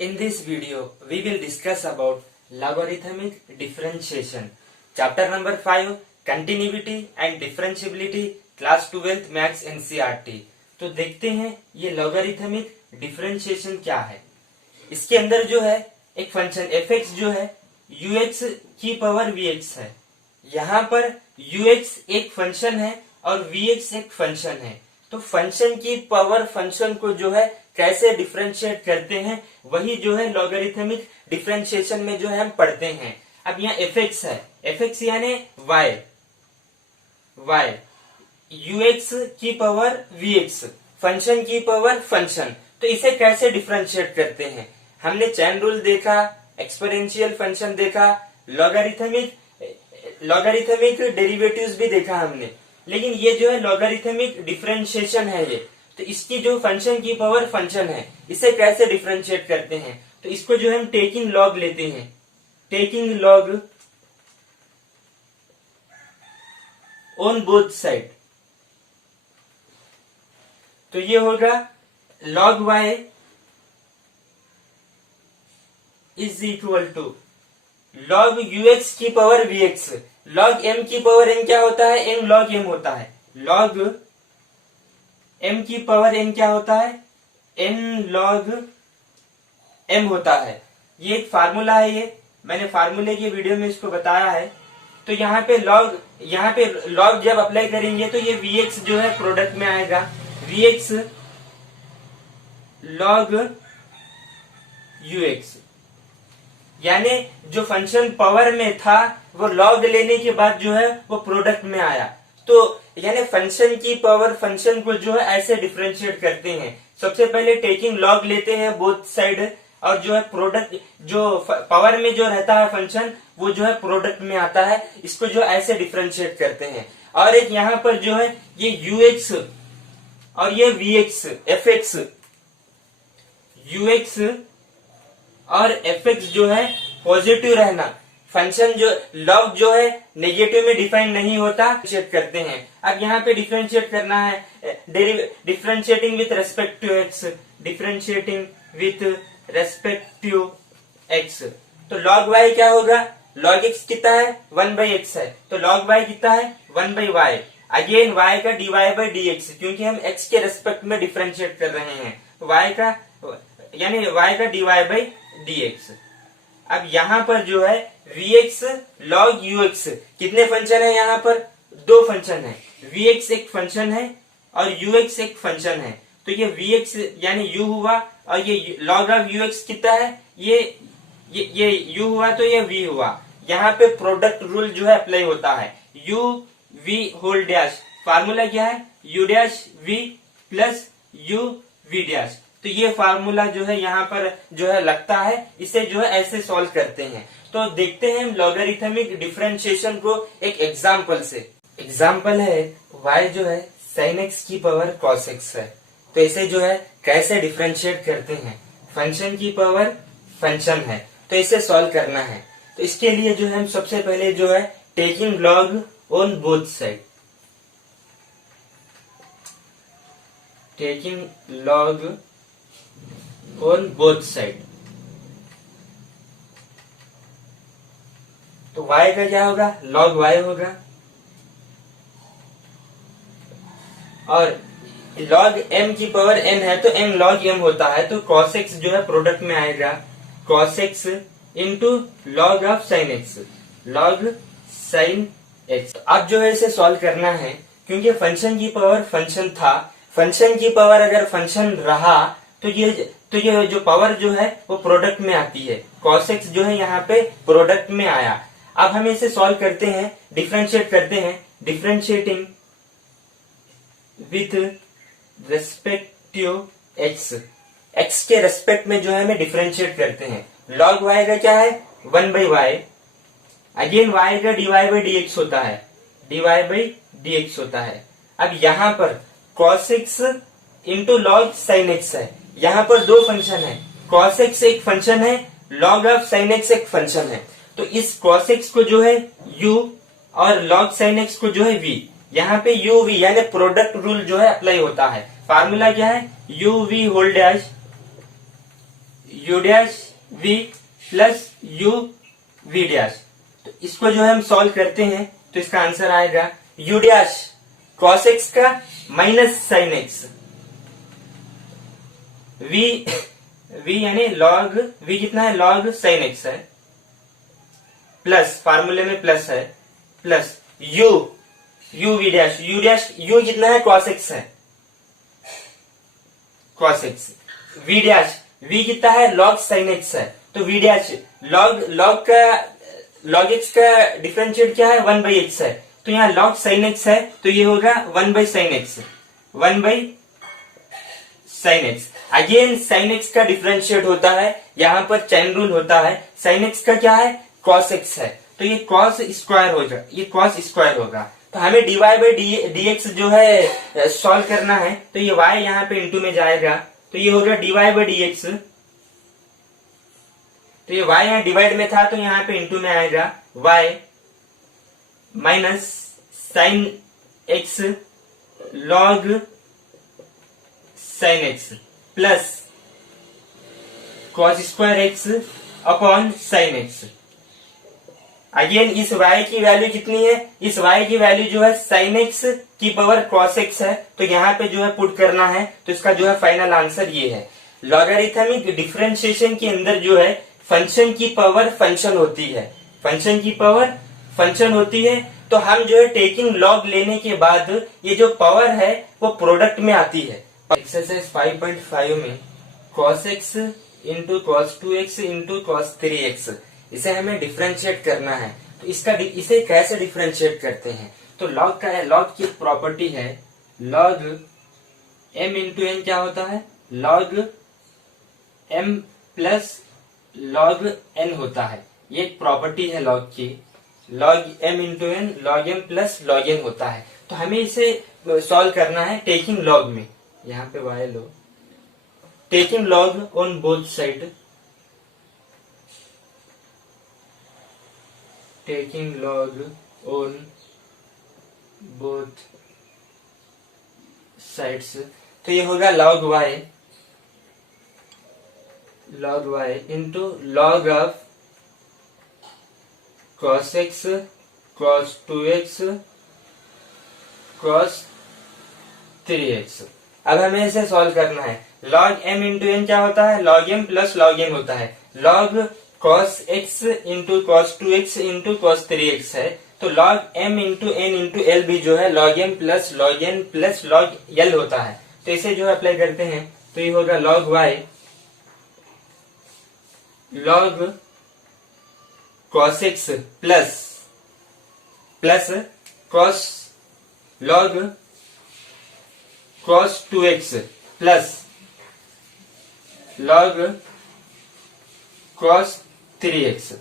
In this video, we will discuss about logarithmic differentiation. Chapter number 5, Continuity and Differentiability, Class 12th Maths NCERT. तो देखते हैं ये logarithmic differentiation क्या है। इसके अंदर जो है एक फंक्शन fx जो है ux की पावर vx है। यहाँ पर ux एक फंक्शन है और vx एक फंक्शन है। तो फंक्शन की पावर फंक्शन को जो है कैसे डिफरेंशिएट करते हैं वही जो है लॉगरिथमिक डिफरेंशिएशन में जो है हम पढ़ते हैं। अब यहाँ fx है, fx यानी y ux की पावर vx फंक्शन की पावर फंक्शन। तो इसे कैसे डिफरेंशिएट करते हैं? हमने चेन रूल देखा, एक्सपोनेंशियल फंक्शन देखा, लॉगरिथमिक डेरिवेटिव्स भी देखा हमने, लेकिन ये जो है लॉगरिथमिक डिफरेंशिएशन है ये। तो इसकी जो फंक्शन की पावर फंक्शन है इसे कैसे डिफरेंशिएट करते हैं? तो इसको जो हम टेकिंग लॉग लेते हैं, taking log on both side. तो ये होगा log y is equal to log ux की पावर vx। log m की पावर n क्या होता है? n log m होता है। log m की पावर n क्या होता है? n log m होता है। ये एक फार्मूला है, ये मैंने फार्मूले की वीडियो में इसको बताया है। तो यहाँ पे log जब अप्लाई करेंगे तो ये vx जो है प्रोडक्ट में आएगा, vx log ux, यानी जो फंक्शन पावर में था वो लॉग लेने के बाद जो है वो प्रोडक्ट में आया। तो यानी फंक्शन की पावर फंक्शन को जो है ऐसे डिफरेंशिएट करते हैं। सबसे पहले टेकिंग लॉग लेते हैं बोथ साइड, और जो है प्रोडक्ट जो पावर में जो रहता है फंक्शन वो जो है प्रोडक्ट में आता है। इसको जो ऐसे डिफरेंशिएट करते हैं। और एक यहाँ पर जो है ये ux और ये vx fx, ux और fx जो है पॉजिटिव रहना, फंक्शन जो लॉग जो है नेगेटिव में डिफाइन नहीं होता, डिफरेंशिएट करते हैं। अब यहाँ पे डिफरेंशिएट करना है, differentiating with respect to x, differentiating with respect to x। तो log y क्या होगा? log x कितना है? 1/x है। तो log y कितना है? 1/y। अगेन y का dy by dx, क्योंकि हम x के रेस्पेक्ट में डिफरेंशिएट कर रहे हैं, y का यानी y का dy by dx। अब यहाँ पर जो है vx log ux, कितने फंक्शन है यहाँ पर? दो फंक्शन है, vx एक फंक्शन है और ux एक फंक्शन है। तो ये vx यानी u हुआ और ये log of ux कितना है? ये u हुआ तो ये v हुआ। यहाँ पे प्रोडक्ट रूल जो है अप्लाई होता है, u v whole dash. Formula क्या है? u dash v plus u v dash. तो ये फार्मूला जो है यहाँ पर जो है लगता है, इसे जो है ऐसे सॉल्व करते हैं। तो देखते हैं लॉगरिथमिक डिफरेंशिएशन को एक एग्जांपल से। एग्जांपल है y जो है sin x की पावर cos x है। तो इसे जो है कैसे डिफरेंशिएट करते हैं? फंक्शन की पावर फंक्शन है, तो इसे सॉल्व करना है। तो इसके लिए जो है हम सबसे पहले जो है taking log on both side, taking log on both side. तो y का क्या होगा? log y होगा, और log m की पावर n है तो n log m होता है। तो cos x जो है प्रोडक्ट में आएगा, cos x into log of sin x, log sin x। अब जो है इसे सॉल्व करना है, क्योंकि फंक्शन की पावर फंक्शन था, फंक्शन की पावर अगर फंक्शन रहा तो ये जो पावर जो है वो प्रोडक्ट में आती है। cos x जो है यहाँ पे प्रोडक्ट में आया। अब हम इसे सॉल्व करते हैं, डिफरेंशिएट करते हैं, differentiating with respect to x, x के रेस्पेक्ट में जो है हमें डिफरेंशिएट करते हैं। log y का क्या है? 1/y। अगेन y का dy by dx होता है, dy by dx होता है। अब यहाँ पर cos x into log sin x है। यहाँ पर दो फंक्शन है, cos x एक फंक्शन है, log ऑफ sin x एक फंक्शन है। तो इस cos x को जो है u और log sin x को जो है v, यहाँ पे u v यानी प्रोडक्ट रूल जो है अप्लाई होता है। फार्मूला क्या है? u v whole dash u dash v plus u v dash. तो इसको जो है हम सॉल्व करते हैं तो इसका आंसर आएगा यू डैश कॉस एक्स का माइनस साइन एक्स, वी यानी लॉग वी कितना है लॉग साइन एक्स है, प्लस फार्मूले में प्लस है, plus u v dash, u कितना है कॉस एक्स है, cos x, v dash v कितना है लॉग साइन एक्स है, तो वी डैश लॉग एक्स का डिफरेंशिएट क्या है 1/x है, तो यहाँ लॉग साइन एक्स है तो ये होगा 1/sin x, 1/sin x। Again sine x का डिफरेंशिएट होता है, यहाँ पर चैन रूल होता है, साइन एक्स का क्या है cos x है, तो ये cos स्क्वायर होगा, ये cos स्क्वायर होगा। तो हमें dy बाई dx जो है सॉल्व करना है, तो ये y यहाँ पे इंटू में जाएगा, तो ये होगा dy बाई dx, तो ये y यहाँ डिवाइड में था तो यहाँ पे इंटू में आएगा y minus sine x log sine x plus cos square x upon sine x। Again इस y की वैल्यू कितनी है, इस y की वैल्यू जो है साइन x की पावर cos x है, तो यहाँ पे जो है पुट करना है, तो इसका जो है फाइनल आंसर ये है। लॉगरिथमिक डिफरेंशिएशन के अंदर जो है फंक्शन की पावर फंक्शन होती है, फंक्शन की पावर फंक्शन होती है, तो हम जो है टेकिंग लॉग लेने के बाद ये जो पावर है वो प्रोडक्ट में आती है। एक्सरसाइज 5.5 में cos x into cos 2x into cos 3x, इसे हमें डिफरेंशिएट करना है। तो इसे कैसे डिफरेंशिएट करते हैं, तो लॉग की प्रॉपर्टी है लॉग m इंटू एन क्या होता है log m plus log n होता है, ये एक प्रॉपर्टी है लॉग की, log m into n log m plus log n होता है। तो हमें इसे सॉल्व करना है टेकिंग लॉग में, यहाँ पे y low, taking log on both side, taking log on both sides, तो ये होगा log y into log of cos x cos 2x cos 3x। अब हमें इसे सॉल्व करना है, log m इंटू एन क्या होता है log m plus log n होता है, log cos x into cos 2x into cos 3x है, तो log m into n into l भी जो है log m plus log n plus log l होता है। तो इसे जो है अप्लाई करते हैं तो ये होगा log y log cos x plus cos log cos 2x plus log cos 3x,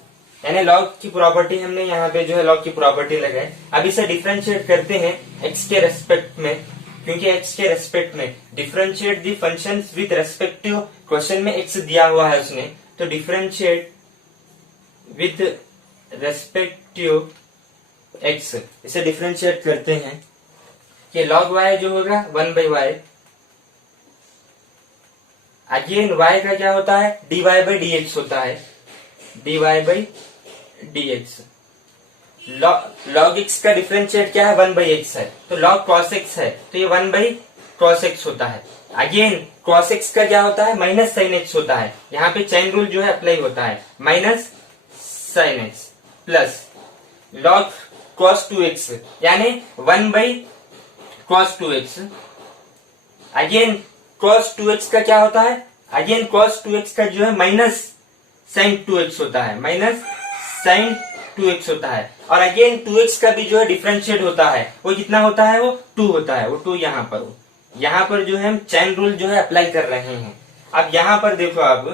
यानी log की प्रॉपर्टी हमने यहाँ पे जो है log की प्रॉपर्टी लगाई। अब इसे डिफरेंशिएट करते हैं x के रेस्पेक्ट में, क्योंकि x के रेस्पेक्ट में differentiate the functions with respective, question में x दिया हुआ है उसने, तो डिफरेंशिएट विद रेस्पेक्टिव x, इसे डिफरेंशिएट करते हैं कि log y जो होगा 1/y, अगेन y का क्या होता है dy बाई dx होता है, dy by dx, log x का डिफरेंशिएट क्या है 1/x है, तो log cos x है तो ये 1/cos x होता है। अगेन cos x का क्या होता है माइनस साइन x होता है, यहाँ पे चैन रूल जो है अप्लाई होता है, minus sine x plus log cos 2x यानी 1/cos 2x। Again cos 2x का क्या होता है, अगेन cos 2x का जो है माइनस साइन 2x होता है, माइनस साइन 2x होता है, और अगेन 2x का भी जो है डिफरेंशिएट होता है, वो कितना होता है वो 2 होता है, वो 2 यहाँ पर जो है हम चैन रूल जो है अप्लाई कर रहे हैं। अब यहाँ पर देखो आप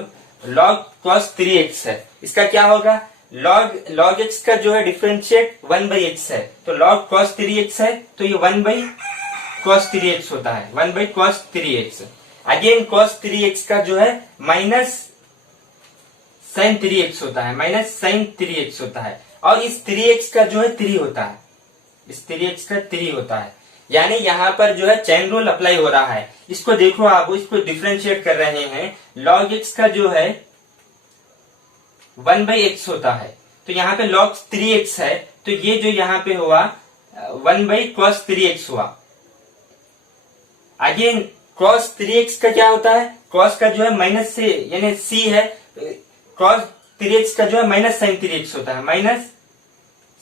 log cos 3x है, इसका क्या होगा log x का जो है डिफरेंशिएट 1/x है, तो log cos 3x है तो ये 1/cos 3x होता है, 1/cos 3x। Again cos 3x का जो है माइनस साइन 3x होता है, माइनस साइन 3x होता है, और इस 3x का जो है 3 होता है, इस 3x का 3 होता है, यानी यहाँ पर जो है चैन रूल अप्लाई हो रहा है। इसको देखो आप, इसको डिफरेंशिएट कर रहे हैं, log x का जो है 1/x होता है। तो यहाँ पे log 3x है, तो ये जो यहाँ पे हुआ 1/cos 3x हुआ। अगेन cos 3x का क्या होता है, cos का जो है माइनस से यानी c है, cos 3x का जो है माइनस साइन 3x होता है, माइनस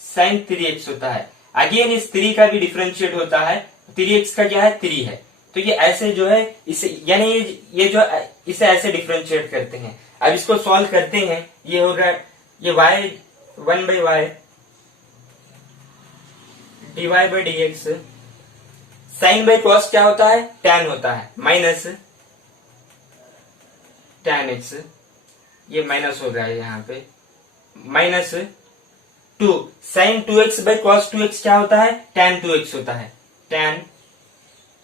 साइन 3x होता है। अगेन इस 3 का भी डिफरेंशिएट होता है, 3x का क्या है 3 है। तो ये ऐसे जो है इसे यानी ये जो इसे ऐसे डिफरेंशिएट करते हैं। अब इसको सॉल्व करते हैं, ये होगा ये y 1/y dy/dx, sign by cos क्या होता है, tan होता है, माइनस tan x, ये माइनस हो गया है यहाँ पे, माइनस 2 साइन 2x/cos 2x क्या होता है, tan 2x होता है, tan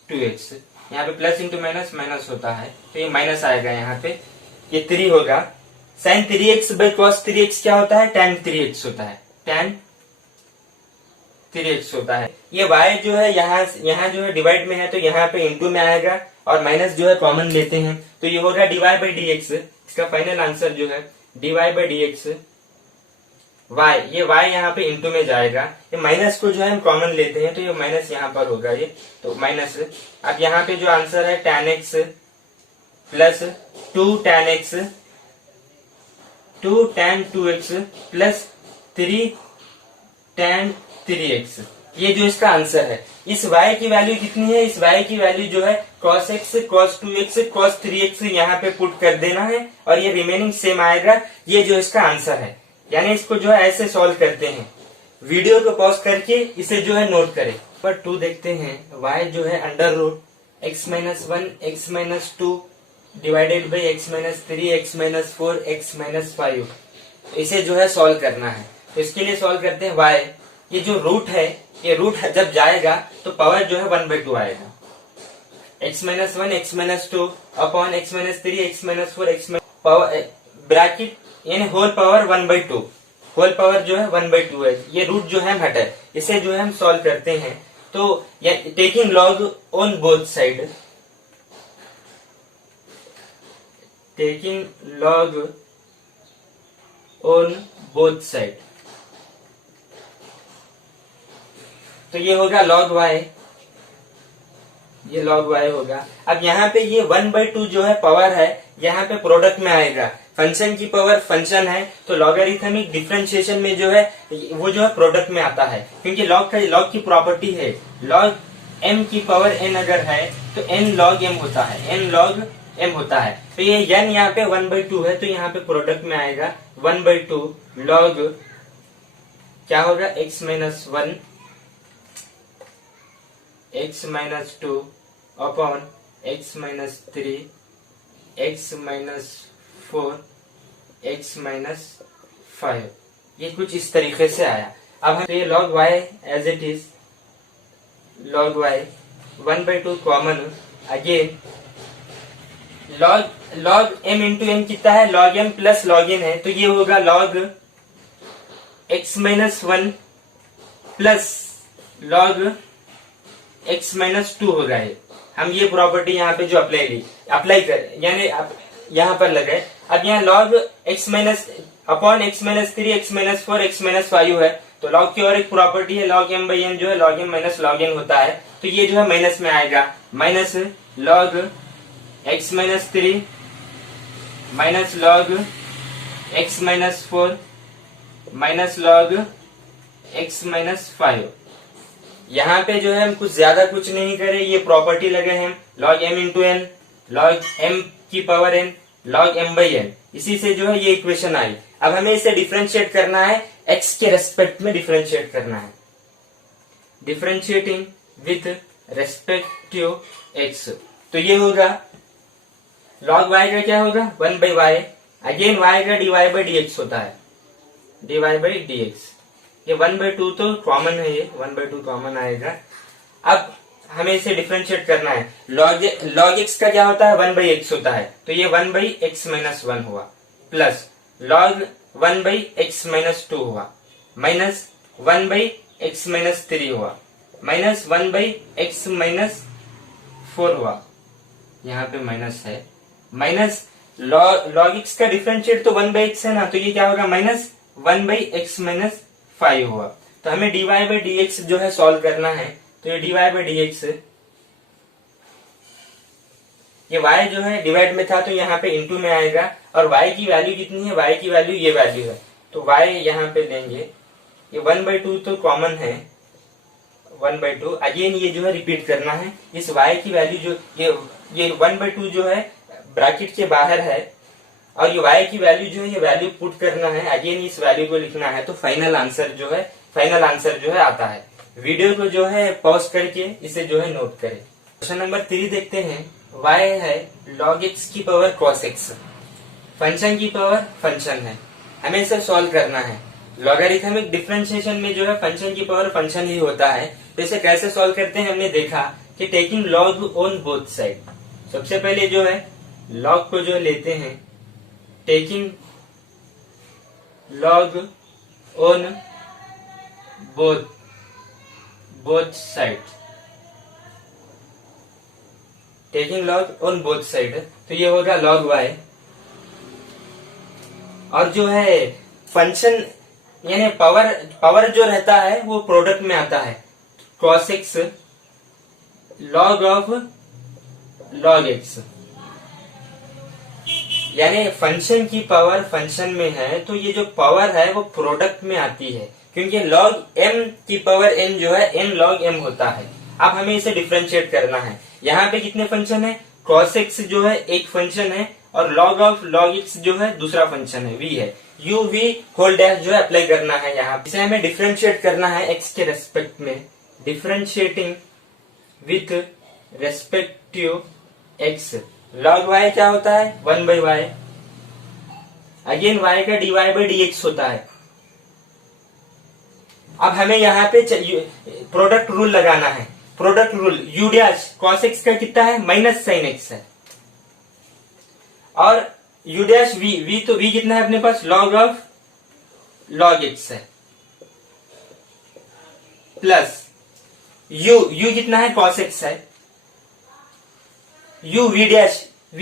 2x। यहाँ पे प्लस इंटू माइनस माइनस होता है, तो ये माइनस आएगा यहाँ पे, ये 3 होगा। साइन 3x/cos 3x क्या होता है, tan 3x होता है, tan 3x होता है। ये y जो है यहाँ जो है डिवाइड में है, तो यहाँ पे इंटू में आएगा, और माइनस जो है कॉमन लेते हैं, तो ये होगा dy/dx। इसका फाइनल आंसर जो है dy/dx y, ये y यहाँ पे इंटू में जाएगा, ये माइनस को जो है हम कॉमन लेते हैं, तो ये माइनस यहाँ पर होगा, ये तो माइनस। अब यहाँ पे जो आंसर है tan x plus 2 tan x 2 tan 2x plus 3 tan 3x, ये जो इसका आंसर है। इस y की वैल्यू कितनी है, इस y की वैल्यू जो है cos x cos 2x cos 3x यहाँ पे पुट कर देना है, और ये रिमेनिंग सेम आएगा, ये जो इसका आंसर है। यानी इसको जो है ऐसे सॉल्व करते हैं, वीडियो को पॉज करके इसे जो है नोट करें। पर 2 देखते हैं, y जो है under root x-1 x-2 divided by x-3 x-4 x-5, इसे जो है सॉल्व करना है। तो इसके लिए सॉल्व करते हैं y, ये जो रूट है, ये रूट जब जाएगा तो पावर जो है 1/2 आएगा, x-1 x-2 upon x-3 x-4 x power bracket यानी होल पावर 1/2, होल पावर जो है 1/2 है। ये रूट जो है हटा है, इसे जो है हम सॉल्व करते हैं। तो taking log on both side, taking log on both side, तो ये होगा log y, ये log y होगा। अब यहाँ पे ये 1/2 जो है पावर है, यहाँ पे प्रोडक्ट में आएगा, फंक्शन की पावर फंक्शन है, तो लॉगरिथमिक डिफरेंशिएशन में जो है वो जो है प्रोडक्ट में आता है, क्योंकि लॉग की प्रॉपर्टी है, log m की पावर n अगर है तो n log m होता है, n log m होता है। तो ये n यहाँ पे 1/2 है, तो यहाँ पे प्रोडक्ट में आएगा 1/2 log क्या होगा x-1 x-2 upon x-3 x-4 x-5, ये कुछ इस तरीके से आया। अब हम ये log y as it is, log y 1/2 common, again log m into n कितना है, log m plus log n है, तो ये होगा log x-1 plus log x-2 होगा। हम ये प्रॉपर्टी यहाँ पे जो अप्लाई कर यानी यहाँ पर लगाए। अब यहाँ log x- upon x-3 x-4 x-5 है, तो log की और एक प्रॉपर्टी है log m/n जो है log m minus log n होता है, तो ये जो है माइनस में आएगा, minus log x-3 minus log x-4 minus log x-5। यहाँ पे जो है हम कुछ ज्यादा कुछ नहीं करे, ये प्रॉपर्टी लगे हैं log m into n, log m की पावर n, log m/n, इसी से जो है ये इक्वेशन आई। अब हमें इसे डिफरेंशिएट करना है, x के रेस्पेक्ट में डिफरेंशिएट करना है, differentiating with respect to x, तो ये होगा log y का क्या होगा 1/y, अगेन y का dy/dx होता है, dy/dx, ये 1/2 तो कॉमन है, ये 1/2 कॉमन आएगा। अब हमें इसे डिफरेंशिएट करना है, log x का क्या होता है 1/x होता है, तो ये 1/x-1 हुआ, प्लस log 1/x-2 हुआ, माइनस 1/x-3 हुआ, माइनस 1/x-4 हुआ, यहाँ पे माइनस है, माइनस log x का डिफरेंशिएट तो 1/x है ना, तो ये क्या होगा माइनस 1/x माइनस 5 हुआ। तो हमें dy बाई dx जो है सॉल्व करना है, तो ये dy बाई dx, ये y जो है डिवाइड में था तो यहाँ पे इंटू में आएगा, और y की वैल्यू कितनी है, y की वैल्यू ये वैल्यू है, तो y यहाँ पे लेंगे, ये 1/2 तो कॉमन है, 1/2 अगेन ये जो है रिपीट करना है। इस y की वैल्यू जो ये 1/2 जो है ब्रैकेट के बाहर है, और ये y की वैल्यू जो है ये वैल्यू पुट करना है, अगेन इस वैल्यू को लिखना है, तो फाइनल आंसर जो है आता है। वीडियो को जो है पॉज करके इसे जो है नोट करें। क्वेश्चन नंबर 3 देखते हैं। y है log x की पावर cos x, फंक्शन की पावर फंक्शन है, हमें इसे सॉल्व करना है। लॉगरिथमिक डिफरेंशिएशन में जो है फंक्शन की पावर फंक्शन ही होता है। तो इसे कैसे सॉल्व करते हैं, हमने देखा कि taking log on both side. सबसे पहले जो है लॉग को जो लेते हैं, taking log on both side, taking log on both side, तो ये होगा लॉग y। और जो है फंक्शन यानी पावर जो रहता है वो प्रोडक्ट में आता है, cos x log of log x, यानी फंक्शन की पावर फंक्शन में है तो ये जो पावर है वो प्रोडक्ट में आती है, क्योंकि log m की पावर n जो है n log m होता है। अब हमें इसे डिफरेंशिएट करना है। यहाँ पे कितने फंक्शन है, cos x जो है एक फंक्शन है, और log ऑफ log x जो है दूसरा फंक्शन है, v है। u v होल डैश जो है अप्लाई करना है यहाँ, इसे हमें डिफरेंशिएट करना है x के रेस्पेक्ट में, differentiating with respect to x। log y क्या होता है, 1/y, अगेन y का dy बाई dx होता है। अब हमें यहाँ पे प्रोडक्ट रूल लगाना है। Product rule u dash cos x का कितना है, माइनस साइन x है, और u डैश v तो v कितना है अपने पास, log ऑफ log x है, प्लस u कितना है, cos x है, u v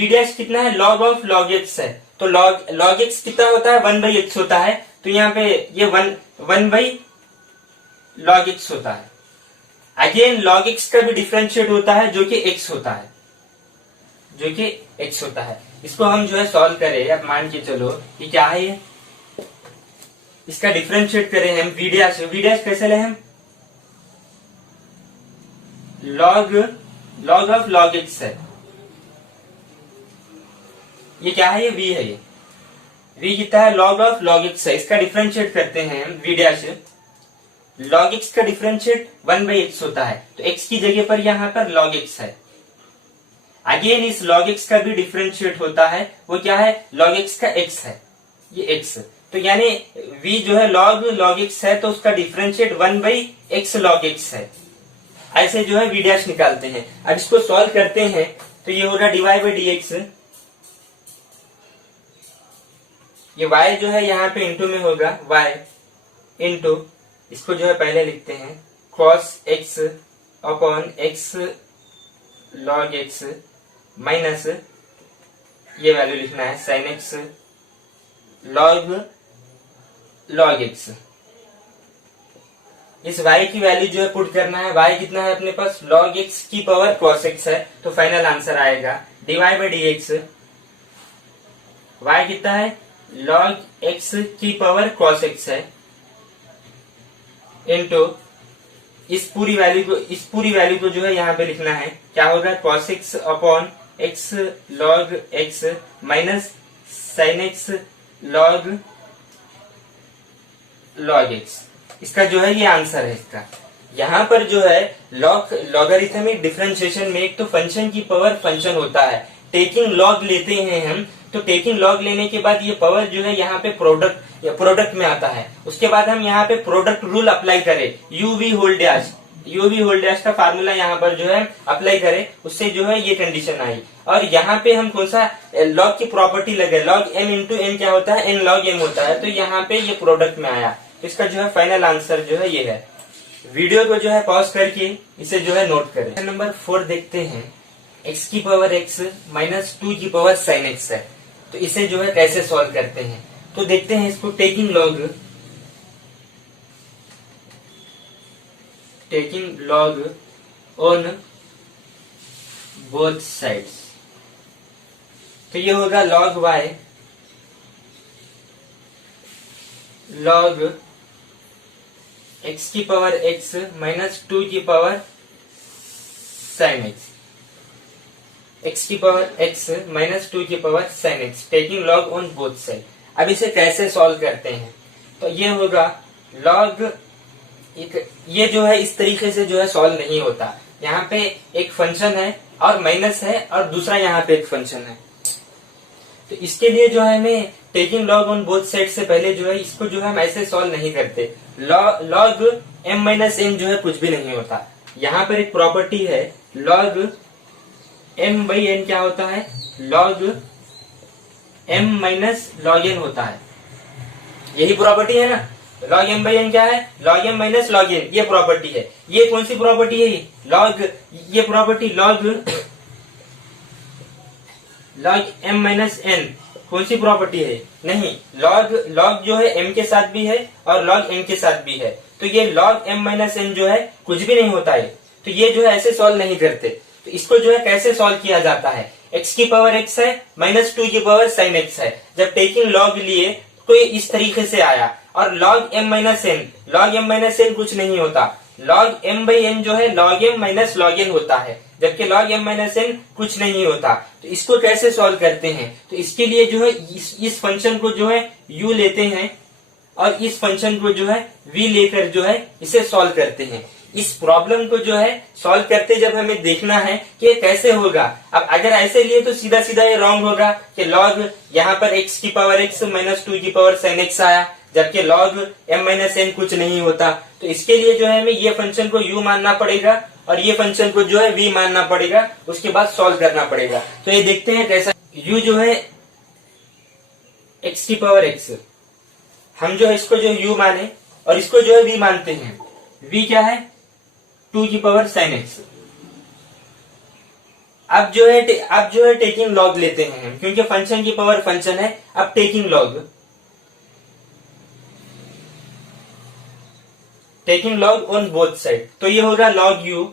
डैश कितना है, log ऑफ log x है, तो log x कितना होता है, 1/x होता है, तो यहाँ पे ये 1/log x होता है। अगेन log x का भी डिफरेंशिएट होता है जो कि x होता है, इसको हम जो है सॉल्व करें। अब मान के चलो कि क्या है ये, इसका डिफरेंशिएट करें हम, v डैश कैसे ले हम, log ऑफ log x है, ये क्या है, ये v है, ये v कितना है, log ऑफ log x है, इसका डिफरेंशिएट करते हैं हम, v डैश log x का डिफरेंशिएट 1/x होता है, तो x की जगह पर यहाँ पर log x है। अगेन इस log x का भी डिफरेंशिएट होता है, वो क्या है, log x का x है, ये x, तो यानी v जो है log x है, तो उसका डिफरेंशिएट 1/x log x है। ऐसे जो है v डैश निकालते हैं। अब इसको सॉल्व करते हैं तो ये होगा dy बाई dx, ये y जो है यहाँ पे इंटू में होगा, y इंटू, इसको जो है पहले लिखते हैं cos x upon x log x minus ये वैल्यू लिखना है sin x log x। इस y की वैल्यू जो है पुट करना है, y कितना है अपने पास, log x की पावर cos x है, तो फाइनल आंसर आएगा dy बाई dx, y कितना है, log x की पावर cos x है, इनटू इस पूरी वैल्यू को जो है यहाँ पे लिखना है, क्या होगा, cos x upon x log x minus sin x log x। इसका जो है ये आंसर है इसका। यहाँ पर जो है लॉगरिथमिक डिफरेंशिएशन में एक तो फंक्शन की पावर फंक्शन होता है, टेकिंग लॉग लेते हैं हम, तो टेकिंग लॉग लेने के बाद ये पावर जो है यहाँ पे प्रोडक्ट में आता है। उसके बाद हम यहाँ पे प्रोडक्ट रूल अप्लाई करें, u v होल डैश का फार्मूला यहाँ पर जो है अप्लाई करें, उससे जो है ये कंडीशन आई। और यहाँ पे हम कौन सा लॉग की प्रॉपर्टी लगे, लॉग m इंटू n क्या होता है, n log m होता है, तो यहाँ पे ये प्रोडक्ट में आया, तो इसका जो है फाइनल आंसर जो है ये है। वीडियो को जो है पॉज करके इसे जो है नोट करें। नंबर 4 देखते हैं, x की पावर x माइनस 2 की पावर sin x है, तो इसे जो है कैसे सॉल्व करते हैं, तो देखते हैं इसको। Taking log on both sides, तो ये होगा log y log x की पावर x माइनस 2 की पावर sin x की पावर x माइनस 2 की power sin x, taking log on both side. अब इसे कैसे सॉल्व करते हैं, तो ये होगा log, ये जो है इस तरीके से जो है सॉल्व नहीं होता। यहाँ पे एक फंक्शन है और माइनस है और दूसरा यहाँ पे एक फंक्शन है, तो इसके लिए जो है हमें taking log on both side से पहले जो है इसको जो है हम ऐसे सॉल्व नहीं करते। लॉग m माइनस n जो है कुछ भी नहीं होता। यहाँ पर एक प्रॉपर्टी है log m बाई n क्या होता है, log m minus log n होता है, यही प्रॉपर्टी है ना। log m बाई n क्या है, log m minus log n, ये प्रॉपर्टी है। ये कौन सी प्रॉपर्टी है, ये property log m minus n कौन सी प्रॉपर्टी है, नहीं, log जो है m के साथ भी है और log n के साथ भी है, तो ये log m माइनस n जो है कुछ भी नहीं होता है, तो ये जो है ऐसे सॉल्व नहीं करते। तो इसको जो है कैसे सॉल्व किया जाता है, x की पावर x है माइनस 2 की पावर sin x है, जब टेकिंग log लिए तो ये इस तरीके से आया। और log m माइनस n कुछ नहीं होता, log m बाई n जो है log m minus log n होता है, जबकि log m माइनस n कुछ नहीं होता। तो इसको कैसे सॉल्व करते हैं, तो इसके लिए जो है इस फंक्शन को जो है u लेते हैं और इस फंक्शन को जो है v लेकर जो है इसे सॉल्व करते हैं। इस प्रॉब्लम को जो है सॉल्व करते जब हमें देखना है कि ये कैसे होगा। अब अगर ऐसे लिए तो सीधा सीधा ये रॉन्ग होगा कि log यहाँ पर x की पावर x माइनस 2 की पावर sin x आया, जबकि log m माइनस n कुछ नहीं होता। तो इसके लिए जो है हमें ये फंक्शन को u मानना पड़ेगा और ये फंक्शन को जो है v मानना पड़ेगा, उसके बाद सॉल्व करना पड़ेगा। तो ये देखते हैं कैसा। u जो है x की पावर x, हम जो है इसको जो u माने और इसको जो है v मानते हैं। v क्या है, 2 की पावर sin x। अब जो है टेकिंग लॉग लेते हैं हम, क्योंकि फंक्शन की पावर फंक्शन है। अब taking log on both side, तो ये होगा log u,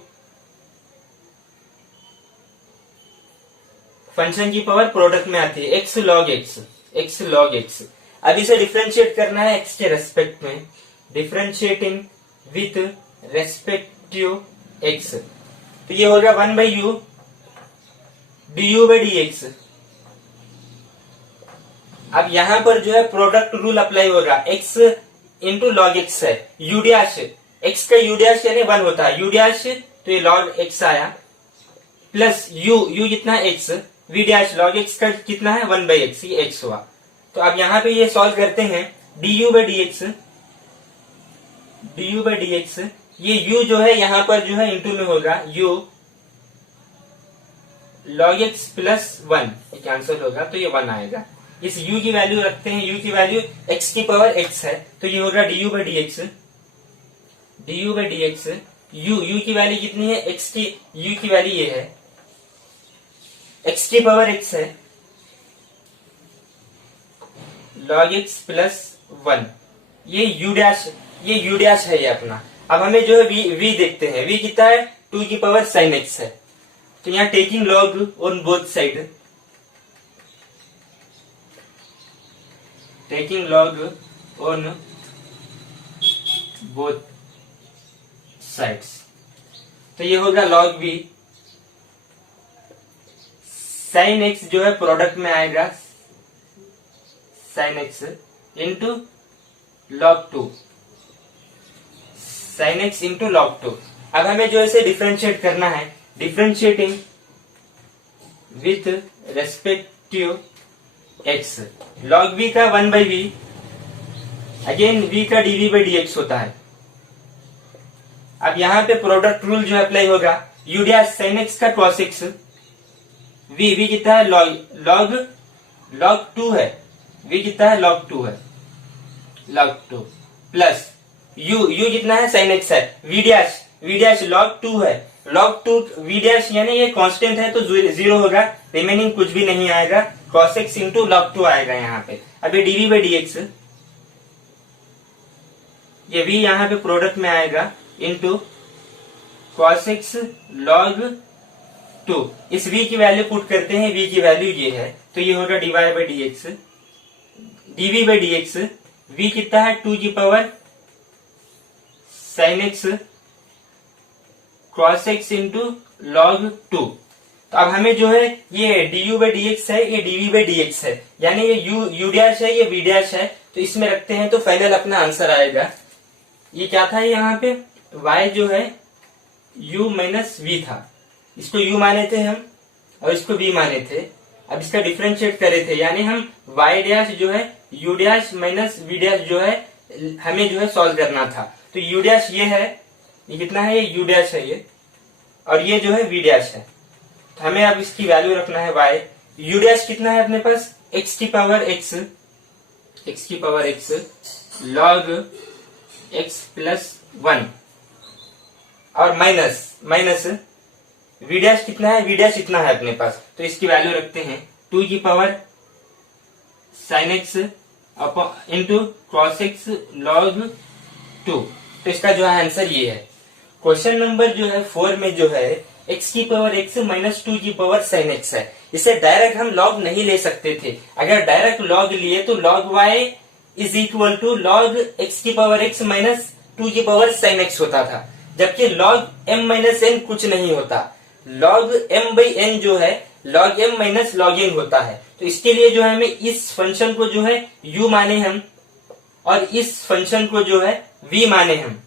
फंक्शन की पावर प्रोडक्ट में आती है x log x। अब इसे डिफरेंशिएट करना है x के रेस्पेक्ट में, differentiating with respect to x, तो ये होगा 1 by u du by dx। अब यहां पर जो है प्रोडक्ट रूल अप्लाई होगा, x इंटू लॉग x है, u डैश x का u डैश यानी 1 होता है, u डैश तो ये log x आया, प्लस u कितना है x, v dash log x का कितना है 1 बाई x, ये x हुआ। तो अब यहाँ पे ये सॉल्व करते हैं, du बाई dx, ये u जो है यहाँ पर जो है इंटू में होगा u log x प्लस 1, ये कैंसिल होगा तो ये 1 आएगा। इस u की वैल्यू रखते हैं, u की वैल्यू x की पावर x है, तो ये होगा du बाई dx, u की वैल्यू कितनी है, x की u की वैल्यू ये है, x की पावर x है, log x प्लस 1, ये u डैश है ये अपना। अब हमें जो है v देखते हैं, v कितना है, 2 की पावर sin x है, तो यहाँ taking log on both side, taking log on both sides, तो ये होगा log v, sin x जो है प्रोडक्ट में आएगा sin x into log 2, sin x into log 2। अब हमें जो इसे डिफरेंशिएट करना है, differentiating with respect to x, log v का 1 बाई v, अगेन v का dv बाई dx होता है। अब यहाँ पे प्रोडक्ट रूल जो अप्लाई होगा, u डैश sin x का cos x, v कितना है log 2 है, v कितना है log 2 है, log 2 प्लस u कितना है sin x है, v डैश log 2 है, log 2 v डैश यानी ये कांस्टेंट है तो 0 होगा, रिमेनिंग कुछ भी नहीं आएगा, cos x इंटू log 2 आएगा यहाँ पे। अब ये dv बाई dx, ये v यहाँ पे प्रोडक्ट में आएगा इंटू cos x log 2। इस v की वैल्यू पुट करते हैं, v की वैल्यू ये है, तो ये होगा dy by dx, dv by dx, v कितना है 2 की power sin x cos x into log 2। तो अब हमें जो है ये du बाई dx है, ये dv बाई dx है, यानी ये u डैश है, ये v डैश है, तो इसमें रखते हैं तो फाइनल अपना आंसर आएगा। ये क्या था यहाँ पे, y जो है u माइनस v था, इसको u माने थे हम और इसको v माने थे। अब इसका डिफरेंशिएट करे थे, यानी हम y डैश जो है u dash minus v dash जो है हमें जो है सॉल्व करना था। तो u डैश ये है, ये कितना है, ये u डैश है ये, और ये जो है v डैश है। तो हमें अब इसकी वैल्यू रखना है y। u डैश कितना है अपने पास, x की power x log x plus 1 और माइनस v डैश कितना है, v डैश इतना है अपने पास, तो इसकी वैल्यू रखते हैं 2 की power sin x into cos x log 2। तो इसका जो है आंसर ये है। क्वेश्चन नंबर जो है 4 में जो है x की पावर x माइनस 2 की पावर sin x है। इसे डायरेक्ट हम log नहीं ले सकते थे, अगर डायरेक्ट log लिए तो log y is equal to log x की पावर x माइनस 2 की पावर sin x होता था, जबकि log m माइनस n कुछ नहीं होता। log m बाई n जो है log m minus log n होता है। तो इसके लिए जो है हमें इस फंक्शन को जो है u माने हम और इस फंक्शन को जो है v माने हम,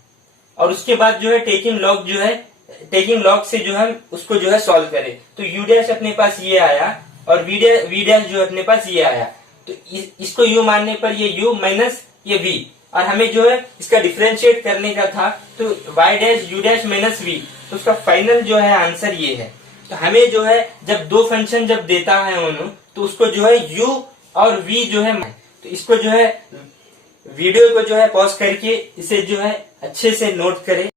और उसके बाद जो है टेकिंग log से जो है उसको जो है सॉल्व करें। तो u डैश अपने पास ये आया और v डैश जो है अपने पास ये आया, तो इसको u मानने पर ये u माइनस ये v, और हमें जो है इसका डिफरेंशिएट करने का था, तो y dash u dash minus v, तो उसका फाइनल जो है आंसर ये है। तो हमें जो है जब दो फंक्शन जब देता है उन्होंने, तो उसको जो है u और v जो है, तो इसको जो है वीडियो को जो है पॉज करके इसे जो है अच्छे से नोट करें।